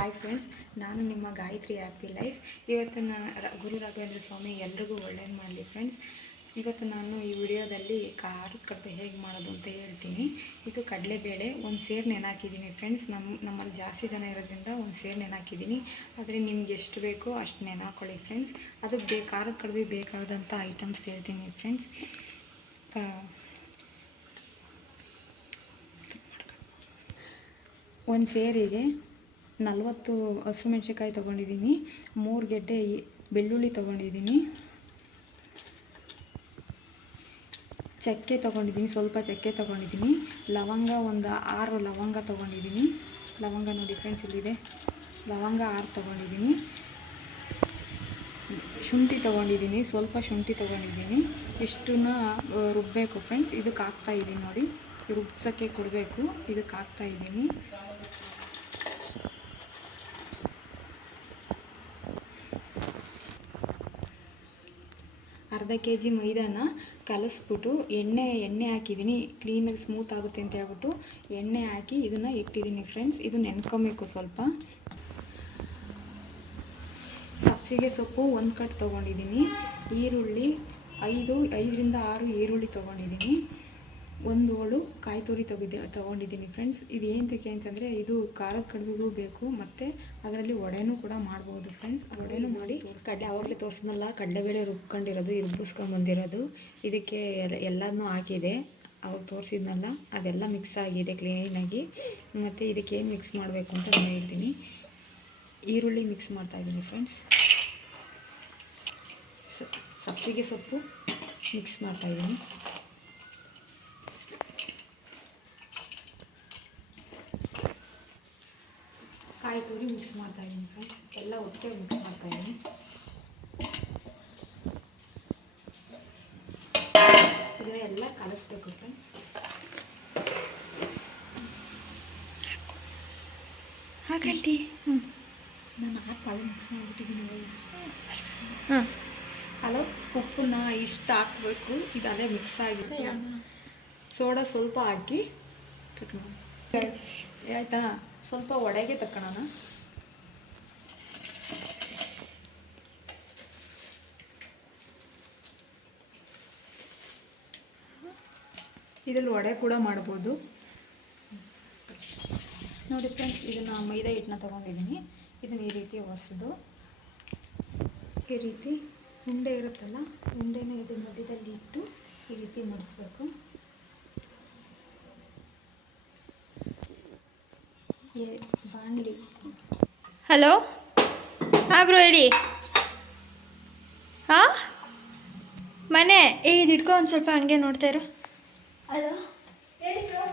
Hi friends, ನಾನು ನಿಮ್ಮ Gayatri happy life. ಇವತ್ತು ಗುರು ರಾಘವೇಂದ್ರ ಸ್ವಾಮಿ ಎಲ್ರಿಗೂ ಒಳ್ಳೇದು ಮಾಡಲಿ ಫ್ರೆಂಡ್ಸ್. ಇವತ್ತು ನಾನು ಈ ವಿಡಿಯೋದಲ್ಲಿ ಖಾರದ ಕಡುಬು ಹೇಗೆ ಮಾಡೋದು ಅಂತ ಹೇಳ್ತೀನಿ. ಇದು ಕಡಲೆಬೇಳೆ ಒಂದು ಸೇರು ನೆನಾಕಿದ್ದೀನಿ ಫ್ರೆಂಡ್ಸ್. ನಮ್ಮಲ್ಲಿ ಜಾಸ್ತಿ ಜನ ಇರೋದ್ರಿಂದ ಒಂದು ಸೇರು ನೆನಾಕಿದ್ದೀನಿ. ಆದರೆ ನಿಮ್ಗೆ ಎಷ್ಟು ಬೇಕೋ ಅಷ್ಟು ನೆನಾಕೊಳ್ಳಿ ಫ್ರೆಂಡ್ಸ್. ಅದಕ್ಕೆ ಖಾರದ ಕಡುಬಿಗೆ ಬೇಕಾದಂಥ ಐಟಮ್ಸ್ ಹೇಳ್ತೀನಿ ಫ್ರೆಂಡ್ಸ್. ಒಂದು ಸೇರಿಗೆ 40 ಹಸಿಮೆಣ್ಸಿನ್ಕಾಯಿ ತೊಗೊಂಡಿದ್ದೀನಿ, 3 ಗೆಡ್ಡೆ ಬೆಳ್ಳುಳ್ಳಿ ತೊಗೊಂಡಿದ್ದೀನಿ, ಚಕ್ಕೆ ತೊಗೊಂಡಿದ್ದೀನಿ, ಸ್ವಲ್ಪ ಚಕ್ಕೆ ತೊಗೊಂಡಿದ್ದೀನಿ, ಲವಂಗ ಒಂದು 6 ಲವಂಗ ತೊಗೊಂಡಿದ್ದೀನಿ. ಲವಂಗ ನೋಡಿ ಫ್ರೆಂಡ್ಸ್, ಇಲ್ಲಿದೆ ಲವಂಗ 6 ತೊಗೊಂಡಿದ್ದೀನಿ. ಶುಂಠಿ ತೊಗೊಂಡಿದ್ದೀನಿ, ಸ್ವಲ್ಪ ಶುಂಠಿ ತೊಗೊಂಡಿದ್ದೀನಿ. ಇಷ್ಟನ್ನ ರುಬ್ಬಬೇಕು ಫ್ರೆಂಡ್ಸ್. ಇದಕ್ಕೆ ಹಾಕ್ತಾಯಿದ್ದೀನಿ ನೋಡಿ, ರುಬ್ಸೋಕ್ಕೆ ಕೊಡಬೇಕು. ಇದಕ್ಕೆ ಹಾಕ್ತಾಯಿದ್ದೀನಿ. ಅರ್ಧ kg ಮೈದಾನ ಕಲಸ್ಬಿಟ್ಟು ಎಣ್ಣೆ ಹಾಕಿದ್ದೀನಿ. ಕ್ಲೀನಾಗಿ ಸ್ಮೂತ್ ಆಗುತ್ತೆ ಅಂತ ಹೇಳ್ಬಿಟ್ಟು ಎಣ್ಣೆ ಹಾಕಿ ಇದನ್ನು ಇಟ್ಟಿದ್ದೀನಿ ಫ್ರೆಂಡ್ಸ್. ಇದು ನೆನ್ಕೊಬೇಕು ಸ್ವಲ್ಪ. ಸಬ್ಸಿಗೆ ಸೊಪ್ಪು 1 ಕಟ್ ತೊಗೊಂಡಿದ್ದೀನಿ. ಈರುಳ್ಳಿ 5ರಿಂದ 6 ಈರುಳ್ಳಿ ತೊಗೊಂಡಿದ್ದೀನಿ. 1 ಹೋಳು ಕಾಯಿ ತುರಿ ತೊಗೊಂಡಿದ್ದೀನಿ ಫ್ರೆಂಡ್ಸ್. ಇದು ಏನಕ್ಕೆ ಅಂತಂದರೆ ಇದು ಖಾರದ ಕಡುಬಿಗೂ ಬೇಕು, ಮತ್ತು ಅದರಲ್ಲಿ ವಡೆನೂ ಕೂಡ ಮಾಡ್ಬೋದು ಫ್ರೆಂಡ್ಸ್. ವಡೆನೂ ಮಾಡಿ ಆವಾಗಲೇ ತೋರಿಸಿದ್ನಲ್ಲ, ಕಡಲೆಬೇಳೆ ರುಬ್ಕೊಂಡಿರೋದು, ರುಬ್ಬಿಸ್ಕೊಂಬಂದಿರೋದು. ಇದಕ್ಕೆ ಎಲ್ಲನೂ ಹಾಕಿದೆ, ಅವಾಗ ತೋರಿಸಿದ್ನಲ್ಲ ಅದೆಲ್ಲ ಮಿಕ್ಸ್ ಆಗಿದೆ ಕ್ಲೀನಾಗಿ. ಮತ್ತು ಇದಕ್ಕೆ ಏನು ಮಿಕ್ಸ್ ಮಾಡಬೇಕು ಅಂತ ನಾನು ಹೇಳ್ತೀನಿ. ಈರುಳ್ಳಿ ಮಿಕ್ಸ್ ಮಾಡ್ತಾಯಿದ್ದೀನಿ ಫ್ರೆಂಡ್ಸ್. ಸಬ್ಸಿಗೆ ಸೊಪ್ಪು ಮಿಕ್ಸ್ ಮಾಡ್ತಾಯಿದ್ದೀನಿ. ಕಾಯಿ ತುರಿ ಮಿಕ್ಸ್ ಮಾಡ್ತಾಯಿದ್ದೀನಿ ಫ್ರೆಂಡ್ಸ್. ಎಲ್ಲ ಒಟ್ಟಿಗೆ ಮಿಕ್ಸ್ ಮಾಡ್ತಾಯಿದ್ದೀನಿ. ಇದನ್ನೆಲ್ಲ ಕಲಿಸ್ಬೇಕು ಫ್ರೆಂಡ್ಸ್. ಹಾಕಿ ನಾನು ಹಾಕಿ ಮಿಕ್ಸ್ ಮಾಡಿಬಿಟ್ಟಿದ್ದೀನಿ. ಹಲೋ, ಉಪ್ಪನ್ನ ಇಷ್ಟು ಹಾಕಬೇಕು. ಇದು ಅಲ್ಲೇ ಮಿಕ್ಸ್ ಆಗಿದೆ. ಸೋಡಾ ಸ್ವಲ್ಪ ಹಾಕಿ ಆಯಿತಾ. ಸ್ವಲ್ಪ ಒಡೆಗೆ ತಕ್ಕೊಳ್ಳೋಣ. ಇದರಲ್ಲಿ ವಡೆ ಕೂಡ ಮಾಡ್ಬೋದು ನೋಡಿ ಫ್ರೆಂಡ್ಸ್. ಇದನ್ನು ಮೈದಾ ಹಿಟ್ಟನ್ನ ತೊಗೊಂಡಿದ್ದೀನಿ. ಇದನ್ನು ಈ ರೀತಿ ಹೊಸದು ಈ ರೀತಿ ಉಂಡೆ ಇರುತ್ತಲ್ಲ, ಉಂಡೆನ ಇದು ಮಧ್ಯದಲ್ಲಿ ಇಟ್ಟು ಈ ರೀತಿ ಮಡಿಸ್ಬೇಕು. ಬಾಣಲಿ. ಹಲೋ, ಹಾಂ ಬ್ರೋ ಹೇಳಿ. ಹಾಂ, ಮನೆ ಇದು ಇಟ್ಕೊ, ಒಂದು ಸ್ವಲ್ಪ ಹಂಗೆ ನೋಡ್ತಾ ಇರು. ಹಲೋ ಹೇಳಿ ಬ್ರೋ.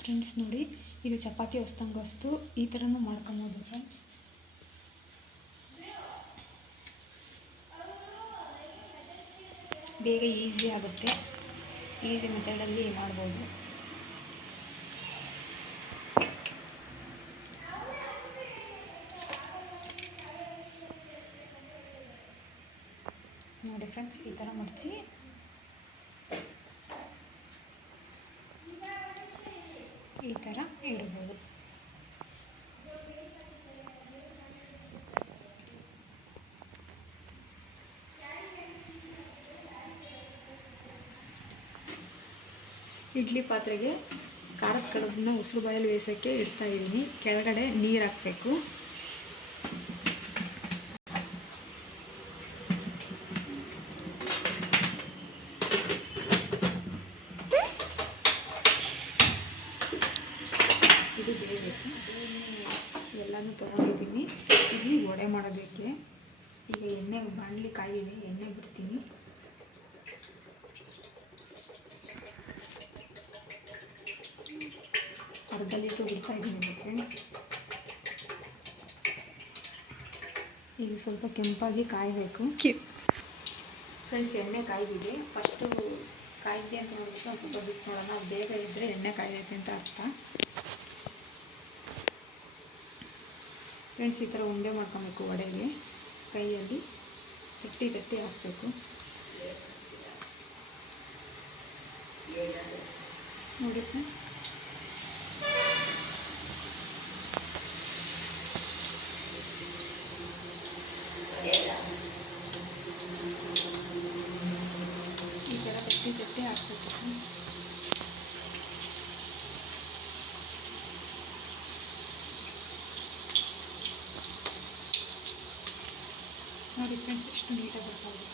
ಫ್ರೆಂಡ್ಸ್ ನೋಡಿ, ಇದು ಚಪಾತಿ ಹೊಸ್ದಂಗೆ ಹೊಸ್ತು ಈ ಥರನೂ ಮಾಡ್ಕೊಬೋದು ಫ್ರೆಂಡ್ಸ್. ಬೇಗ ಈಸಿ ಆಗುತ್ತೆ, ಈಸಿ ಮೆಥಡಲ್ಲಿ ಮಾಡ್ಬೋದು. ನೋಡಿ ಫ್ರೆಂಡ್ಸ್, ಈ ಥರ ಮಡಚಿ ಈ ಥರ ಇಡ್ಬೋದು. ಇಡ್ಲಿ ಪಾತ್ರೆಗೆ ಖಾರದ ಕಡುಬನ್ನ ಉಸಿರು ಬಾಯಲ್ಲಿ ಬೇಯಿಸೋಕ್ಕೆ ಇಡ್ತಾಯಿದ್ದೀನಿ. ಕೆಳಗಡೆ ನೀರು ಹಾಕಬೇಕು. ಇದು ಬೇಯಬೇಕು. ಎಲ್ಲನೂ ತೊಗೊಂಡಿದ್ದೀನಿ. ಇಲ್ಲಿ ವಡೆ ಮಾಡೋದಕ್ಕೆ ಈಗ ಎಣ್ಣೆ ಬಾಣಲಿ ಕಾಯಿದೆ, ಎಣ್ಣೆ ಬಿಡ್ತೀನಿ. ಅರ್ಧ ಲೀಟ್ರ್ ಬಿಡ್ತಾ ಇದ್ದೀನಿ ಫ್ರೆಂಡ್ಸ್. ಈಗ ಸ್ವಲ್ಪ ಕೆಂಪಾಗಿ ಕಾಯಬೇಕು ಫ್ರೆಂಡ್ಸ್. ಎಣ್ಣೆ ಕಾಯ್ದಿದೆ. ಫಸ್ಟು ಕಾಯ್ದೆ ಅಂತ ನೋಡಿದ್ರೆ ಒಂದು ಸ್ವಲ್ಪ ಬಿಟ್ಟು ನೋಡೋಣ. ಬೇಗ ಇದ್ದರೆ ಎಣ್ಣೆ ಕಾಯ್ದೈತೆ ಅಂತ ಅರ್ಥ ಫ್ರೆಂಡ್ಸ್. ಈ ಥರ ಉಂಡೆ ಮಾಡ್ಕೊಬೇಕು ವಡೆಗೆ. ಕೈಯಲ್ಲಿ ಗಟ್ಟಿ ಹಾಕಬೇಕು. ನೋಡಿ ಫ್ರೆಂಡ್ಸ್, ಈ ಥರ ತಟ್ಟಿ ತಟ್ಟಿ ಹಾಕ್ಬೇಕು ಫ್ರೆಂಡ್ಸ್. ನೋಡಿ ಫ್ರೆಂಡ್ಸ್, ಎಷ್ಟು ನೀಟಾಗಿ ಬರ್ತಾಯಿದೆ.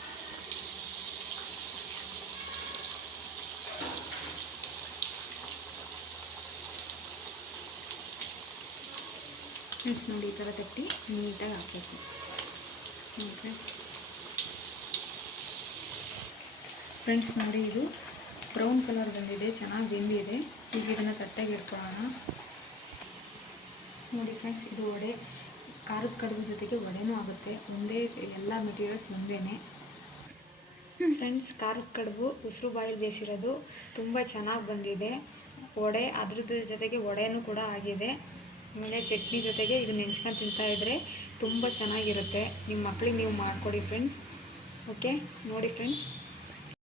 ಫ್ರೆಂಡ್ಸ್ ನೋಡಿ, ಈ ಥರ ತಟ್ಟಿ ನೀಟಾಗಿ ಹಾಕಬೇಕು. ಓಕೆ ಫ್ರೆಂಡ್ಸ್ ನೋಡಿ, ಇದು ಬ್ರೌನ್ ಕಲರ್ ಬಂದಿದೆ, ಚೆನ್ನಾಗಿ ಬೆಂದಿದೆ. ಈಗ ಇದನ್ನು ತಟ್ಟೆಗೆ ಇಟ್ಕೊಳ್ಳೋಣ. ನೋಡಿ ಫ್ರೆಂಡ್ಸ್, ಇದು ವಡೆ, ಖಾರದ ಕಡುಬು ಜೊತೆಗೆ ವಡೆನೂ ಆಗುತ್ತೆ. ಒಂದೇ, ಎಲ್ಲ ಮೆಟೀರಿಯಲ್ಸ್ ಒಂದೇ. ಫ್ರೆಂಡ್ಸ್, ಖಾರದ ಕಡುಬು ಉಸಿರು ಬಾಯಲ್ಲಿ ಬೇಯಿಸಿರೋದು ತುಂಬ ಚೆನ್ನಾಗಿ ಬಂದಿದೆ. ವಡೆ ಅದ್ರದ್ದು ಜೊತೆಗೆ ವಡೆನೂ ಕೂಡ ಆಗಿದೆ. ಆಮೇಲೆ ಚಟ್ನಿ ಜೊತೆಗೆ ಇದು ನೆಂಚ್ಕೊಂಡು ತಿಂತಾಯಿದ್ರೆ ತುಂಬ ಚೆನ್ನಾಗಿರುತ್ತೆ. ನಿಮ್ಮ ಮಕ್ಕಳಿಗೆ ನೀವು ಮಾಡಿಕೊಡಿ ಫ್ರೆಂಡ್ಸ್. ಓಕೆ ನೋಡಿ ಫ್ರೆಂಡ್ಸ್.